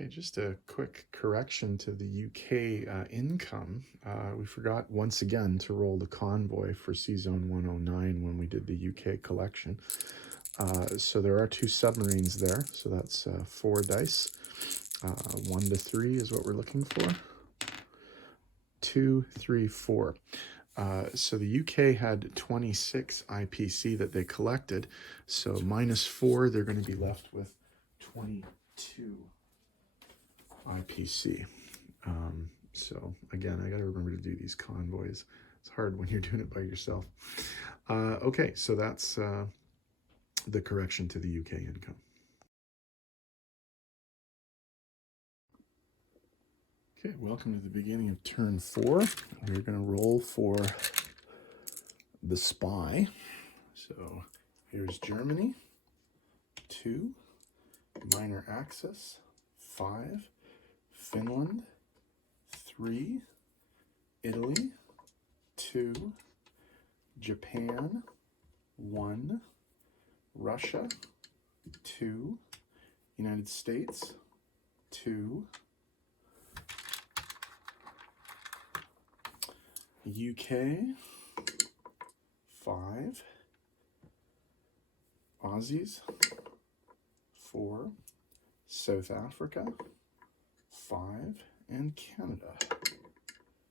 Okay, just a quick correction to the UK income. We forgot once again to roll the convoy for C-Zone 109 when we did the UK collection. So there are 2 submarines there, so that's 4 dice. 1 to 3 is what we're looking for. 2, 3, 4. So the UK had 26 IPC that they collected, so -4, they're going to be left with 22 IPC. So again, I got to remember to do these convoys. It's hard when you're doing it by yourself. Okay, so that's the correction to the UK income. Okay, welcome to the beginning of turn 4. We're going to roll for the spy. So here's Germany, 2, minor axis, 5, Finland, 3, Italy, 2, Japan, 1, Russia, 2, United States, 2, UK, 5, Aussies, 4, South Africa, 5, and Canada,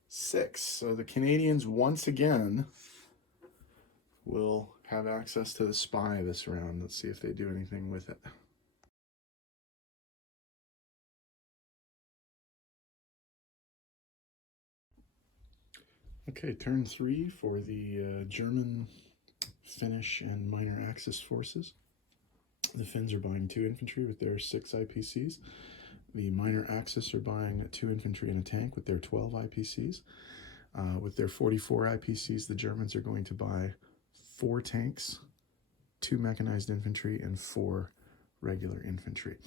6. So the Canadians once again will have access to the spy this round. Let's see if they do anything with it. Okay, turn 3 for the German, Finnish, and minor Axis forces. The Finns are buying 2 infantry with their 6 IPCs. The minor Axis are buying 2 infantry and a tank with their 12 IPCs. With their 44 IPCs, the Germans are going to buy 4 tanks, 2 mechanized infantry, and 4 regular infantry.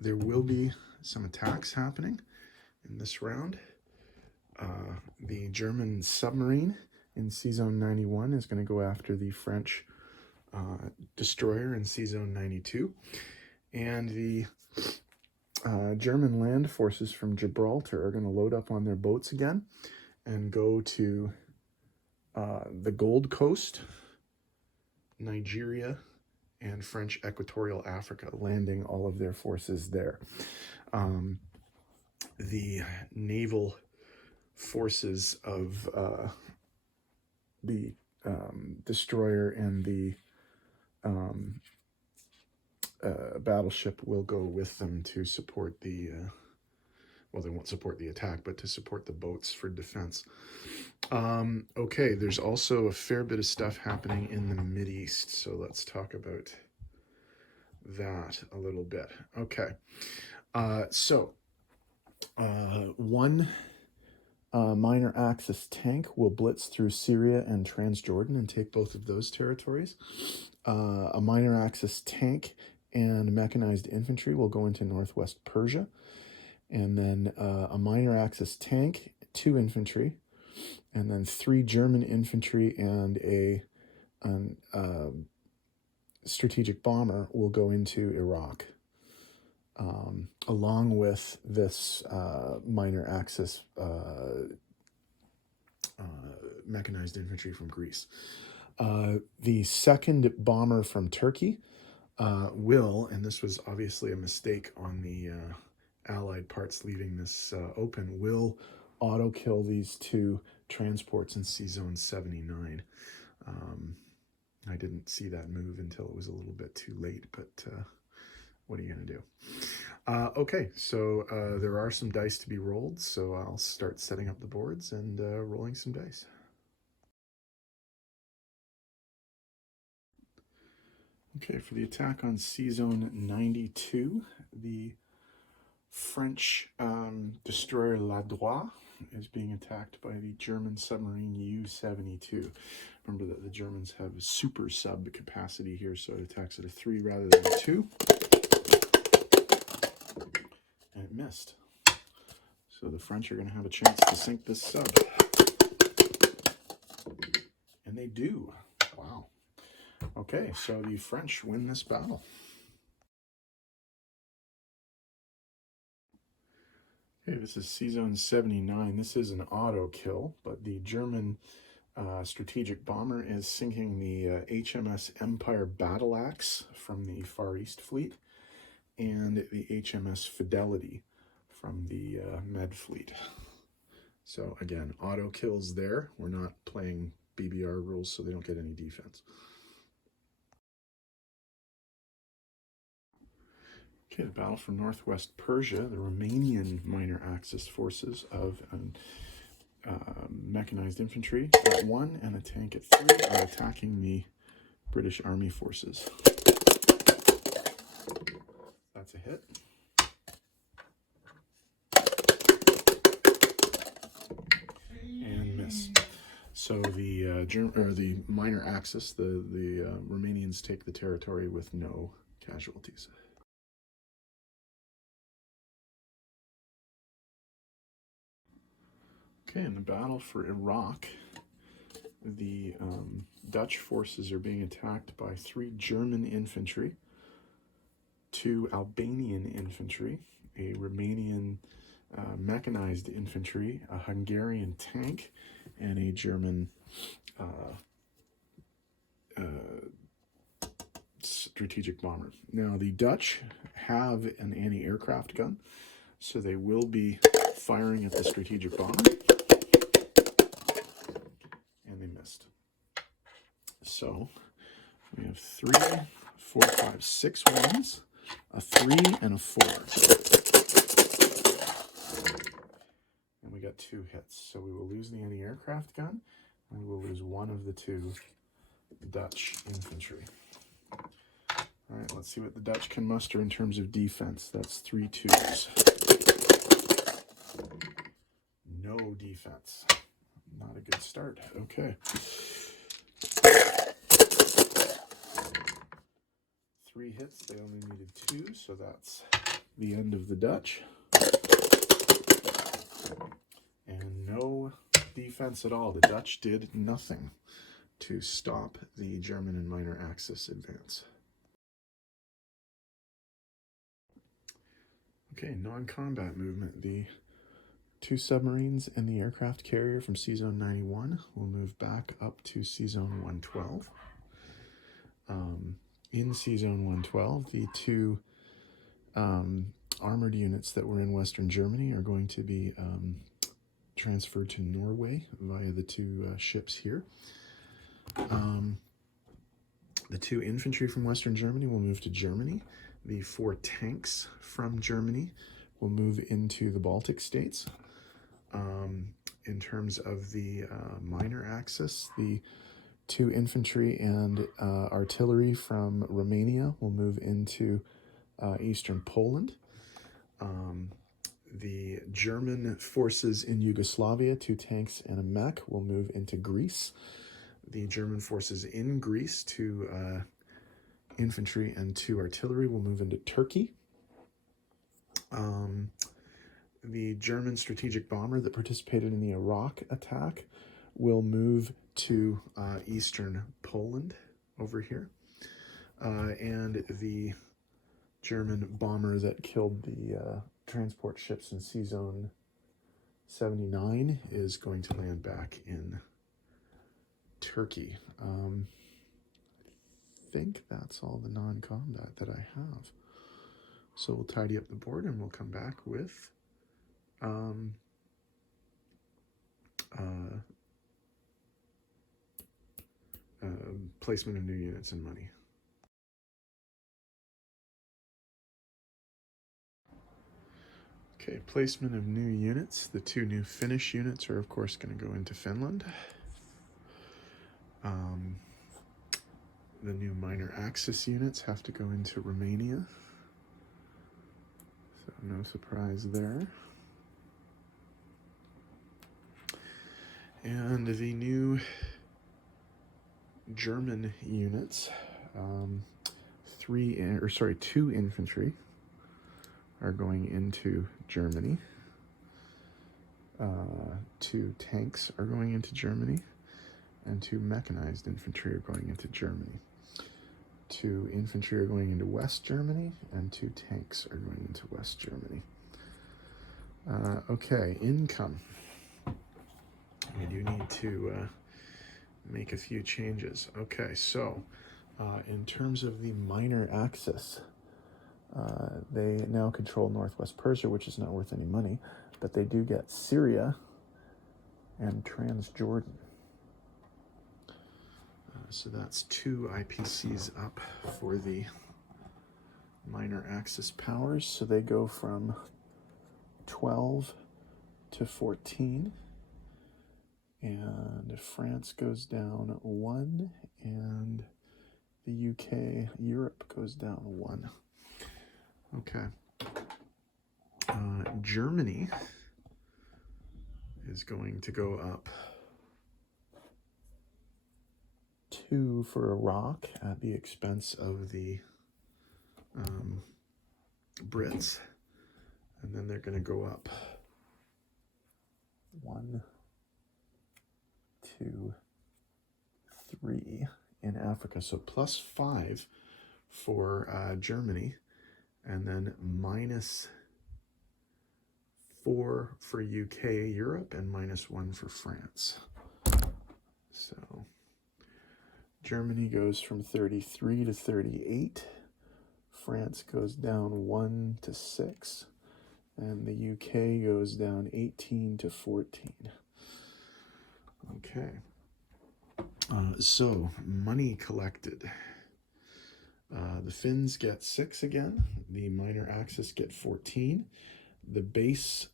There will be some attacks happening in this round. The German submarine in C-Zone 91 is going to go after the French destroyer in C-Zone 92. And the German land forces from Gibraltar are going to load up on their boats again and go to the Gold Coast, Nigeria, and French Equatorial Africa, landing all of their forces there. The naval forces of the destroyer and the battleship will go with them to support the well, they won't support the attack, but to support the boats for defense. Okay, there's also a fair bit of stuff happening in the Mideast, so let's talk about that a little bit. Okay, one minor Axis tank will blitz through Syria and Transjordan and take both of those territories. A minor Axis tank and mechanized infantry will go into northwest Persia. And then a minor Axis tank, 2 infantry, and then 3 German infantry and a strategic bomber will go into Iraq, along with this minor Axis mechanized infantry from Greece. The 2nd bomber from Turkey will, and this was obviously a mistake on the Allied parts leaving this open, will auto-kill these 2 transports in C-Zone 79. I didn't see that move until it was a little bit too late, but what are you going to do? Okay, so there are some dice to be rolled, so I'll start setting up the boards and rolling some dice. Okay, for the attack on C-Zone 92, the French destroyer La Droit is being attacked by the German submarine U-72. Remember that the Germans have super sub capacity here, so it attacks at a 3 rather than a 2. And it missed. So the French are going to have a chance to sink this sub. And they do. Wow. Okay, so the French win this battle. Okay, this is C-Zone 79. This is an auto kill, but the German strategic bomber is sinking the HMS Empire Battle Axe from the Far East Fleet and the HMS Fidelity from the Med Fleet. So again, auto kills there. We're not playing BBR rules, so they don't get any defense. Okay, the battle for northwest Persia, the Romanian minor Axis forces of mechanized infantry at 1 and a tank at 3 are attacking the British Army forces. That's a hit. And miss. So the minor Axis, the Romanians take the territory with no casualties. Okay, in the battle for Iraq, the Dutch forces are being attacked by 3 German infantry, 2 Albanian infantry, a Romanian mechanized infantry, a Hungarian tank, and a German strategic bomber. Now, the Dutch have an anti-aircraft gun, so they will be firing at the strategic bomber. And they missed. So we have 3, 4, 5, 6 ones, a 3, and a 4. And we got 2 hits. So we will lose the anti-aircraft gun, and we will lose 1 of the 2 Dutch infantry. All right, let's see what the Dutch can muster in terms of defense. That's 3 2s. No defense. Not a good start. Okay. 3 hits. They only needed 2, so that's the end of the Dutch. And no defense at all. The Dutch did nothing to stop the German and minor Axis advance. Okay, non-combat movement. The 2 submarines and the aircraft carrier from C-Zone 91 will move back up to C-Zone 112. In C-Zone 112, the 2 armored units that were in Western Germany are going to be transferred to Norway via the 2 ships here. The 2 infantry from Western Germany will move to Germany. The 4 tanks from Germany will move into the Baltic states. In terms of the minor Axis, the 2 infantry and artillery from Romania will move into eastern Poland. The German forces in Yugoslavia, 2 tanks and a mech, will move into Greece. The German forces in Greece, 2 infantry and 2 artillery, will move into Turkey. The German strategic bomber that participated in the Iraq attack will move to eastern Poland over here. And the German bomber that killed the transport ships in C-Zone 79 is going to land back in Turkey. I think that's all the non-combat that I have. So we'll tidy up the board and we'll come back with placement of new units and money. Okay, placement of new units. The 2 new Finnish units are of course going to go into Finland. The new minor Axis units have to go into Romania. So no surprise there. And the new German units, 2 infantry are going into Germany. 2 tanks are going into Germany, and 2 mechanized infantry are going into Germany. 2 infantry are going into West Germany, and 2 tanks are going into West Germany. Okay, income. We do need to make a few changes. Okay, so in terms of the minor axis, they now control Northwest Persia, which is not worth any money, but they do get Syria and Transjordan. So that's 2 IPCs up for the minor axis powers. So they go from 12 to 14. And France goes down 1, and the UK, Europe goes down 1. Okay. Germany is going to go up 2 for Iraq at the expense of the Brits. And then they're going to go up 1, 2, 3 in Africa. So +5 for Germany, and then -4 for UK, Europe, and -1 for France. So Germany goes from 33 to 38. France goes down 1 to 6. And the UK goes down 18 to 14. Okay. So money collected. The Finns get 6 again. The minor axis get 14. The base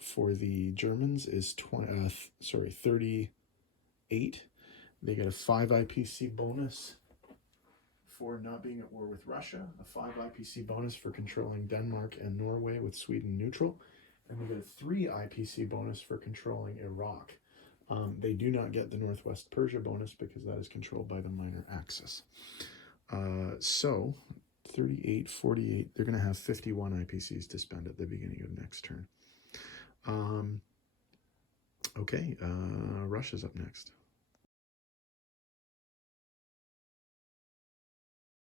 for the Germans is 38. They get a 5 IPC bonus for not being at war with Russia, a 5 IPC bonus for controlling Denmark and Norway with Sweden neutral, and they get a 3 IPC bonus for controlling Iraq. They do not get the Northwest Persia bonus because that is controlled by the minor axis. So 38, 48, they're going to have 51 IPCs to spend at the beginning of next turn. Okay, Russia's up next.